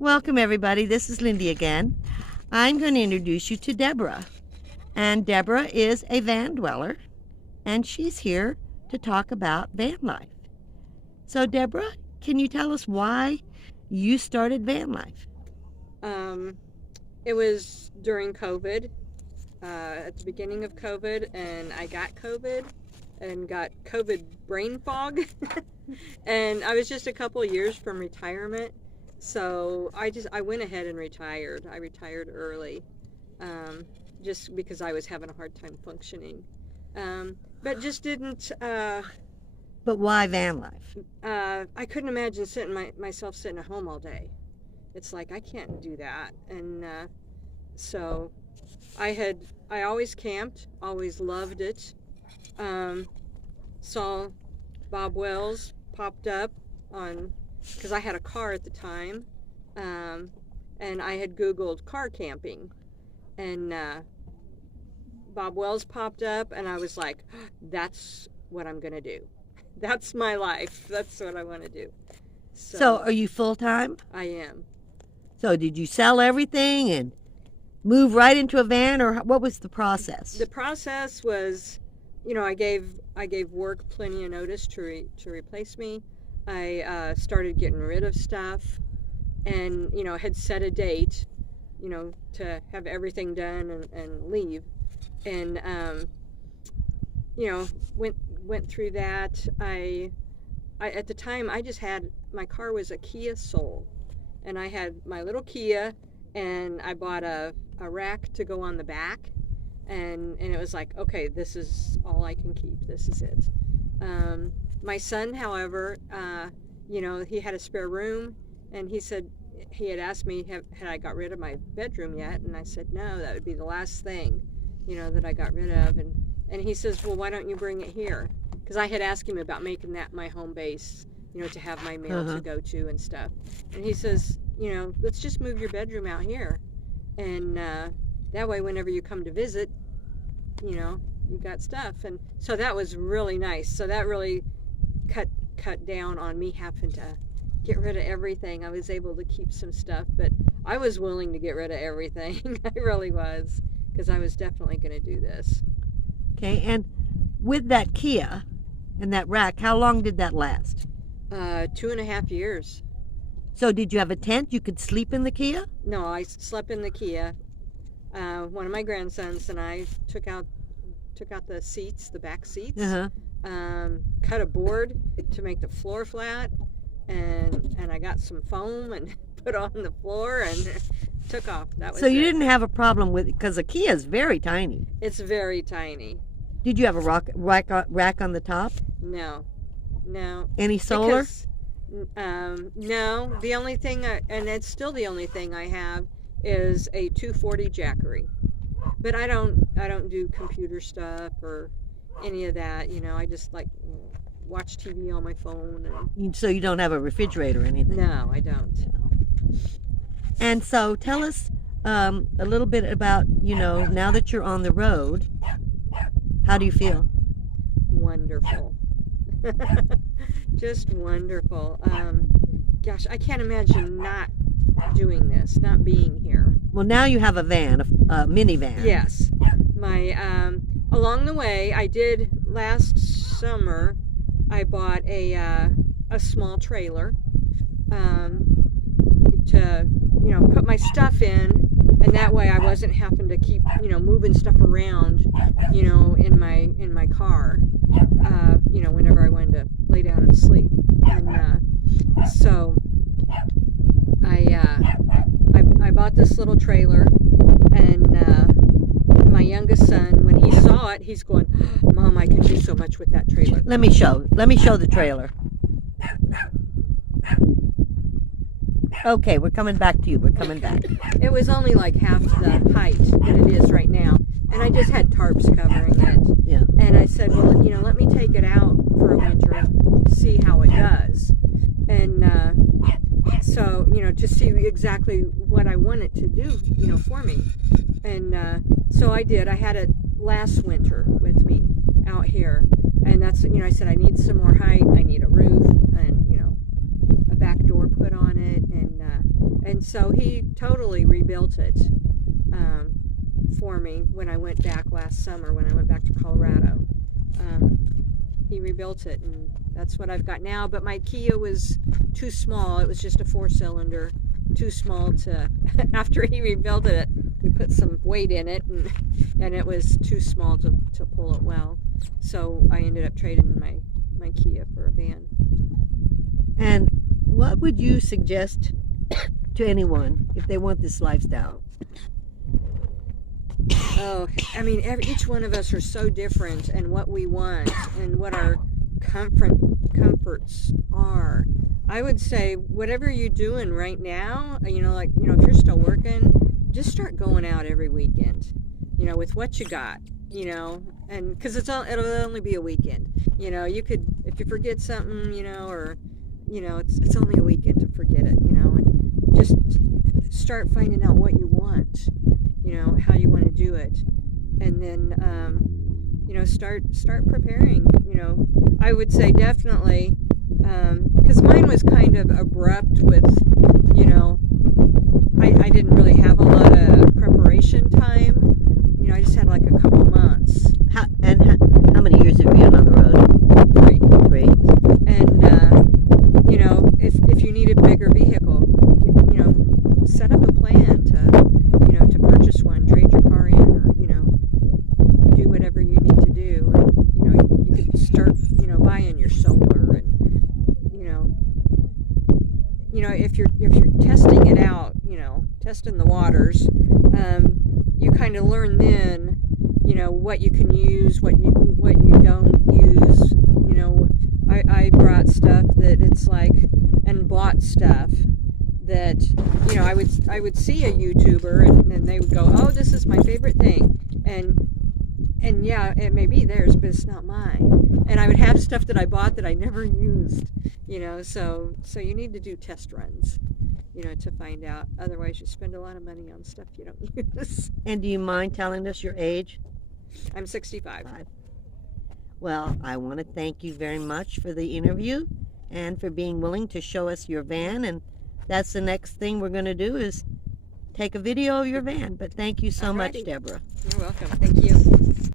Welcome, everybody. This is Lindy again. I'm going to introduce you to Deborah. And Deborah is a van dweller, and she's here to talk about van life. So, Deborah, can you tell us why you started van life? It was during COVID, at the beginning of COVID, and I got COVID and got COVID brain fog. And I was just a couple of years from retirement. So I went ahead and retired. I retired early, just because I was having a hard time functioning. But just didn't, But why van life? I couldn't imagine myself sitting at home all day. It's like, I can't do that. And so I always camped, always loved it. Saw Bob Wells popped up on, because I had a car at the time, and I had Googled car camping, and Bob Wells popped up, and I was like, that's what I'm going to do. That's my life. That's what I want to do. So are you full-time? I am. So did you sell everything and move right into a van, or what was the process? The process was, I gave work plenty of notice to replace me. I started getting rid of stuff, and had set a date, to have everything done and leave, and went through that. I at the time I just had, my car was a Kia Soul, and I had my little Kia, and I bought a rack to go on the back, and it was like, okay, this is all I can keep. This is it. My son, however, he had a spare room, and he said, he had asked me, had I got rid of my bedroom yet? And I said, no, that would be the last thing, that I got rid of. And he says, well, why don't you bring it here? Because I had asked him about making that my home base, to have my mail to go to and stuff. And he says, let's just move your bedroom out here. And that way, whenever you come to visit, you got stuff. And so that was really nice. So that really cut down on me having to get rid of everything. I was able to keep some stuff, but I was willing to get rid of everything. I really was, because I was definitely going to do this. Okay, and with that Kia and that rack, how long did that last? 2.5 years. So did you have a tent? You could sleep in the Kia? No, I slept in the Kia. One of my grandsons and I took out the seats, the back seats, cut a board to make the floor flat, and I got some foam and put on the floor and took off. That was so you didn't have a problem with it, because a Kia is very tiny. It's very tiny. Did you have a rack on the top? No. Any solar? Because, no. The only thing, and it's still the only thing I have, is a 240 Jackery. But I don't do computer stuff or any of that. I just watch TV on my phone. So you don't have a refrigerator or anything? No, I don't. And so tell us a little bit about, now that you're on the road, how do you feel? Wonderful. Just wonderful. Gosh, I can't imagine not doing this, not being here. Well, now you have a van, a minivan. Yes. Along the way, I did last summer, I bought a small trailer to put my stuff in, and that way I wasn't having to keep moving stuff around in my car whenever I wanted to lay down and sleep. And so I bought this little trailer, and my youngest son, when he saw it, he's going, Mom, I could do so much with that trailer. Let me show the trailer. Okay, we're coming back to you. We're coming back. It was only like half the height that it is right now, and I just had tarps covering it. Yeah. And I said, well, let me take it out for a winter, see how it does. And so, to see exactly what I want it to do, for me. And so I did. I had it last winter with me out here. And that's, I said, I need some more height. I need a roof and, a back door put on it. And so he totally rebuilt it for me when I went back last summer, when I went back to Colorado. He rebuilt it, and that's what I've got now. But my Kia was too small. It was just a 4-cylinder, too small to, after he rebuilt it, we put some weight in it, and it was too small to pull it well. So I ended up trading my Kia for a van. And what would you suggest to anyone if they want this lifestyle? Oh, I mean, each one of us are so different, and what we want and what our comforts are. I would say whatever you're doing right now, if you're still working, just start going out every weekend, with what you got, and because it'll only be a weekend. You could, if you forget something, or it's only a weekend to forget it, and just start finding out what you want, how you want to do it, and then start preparing. I would say definitely, because mine was kind of abrupt with, I didn't really have a lot of preparation time. I just had like a couple months. How many years have you been on the road? 3. 3. And if you need a bigger vehicle, set up a plan to purchase one, trade your car in, or do whatever you need to do. And you could start buying your solar, and if you're testing it out, testing the waters, you kind of learn then what you can use, what you don't use. I brought stuff that it's like, and bought stuff that I would see a YouTuber, and they would go, oh, this is my favorite thing, and yeah, it may be theirs, but it's not mine. And I would have stuff that I bought that I never used, so you need to do test runs, to find out. Otherwise you spend a lot of money on stuff you don't use. And do you mind telling us your age? I'm 65. Well, I want to thank you very much for the interview and for being willing to show us your van. And that's the next thing we're going to do, is take a video of your van. But thank you so much, Deborah. You're welcome. Thank you.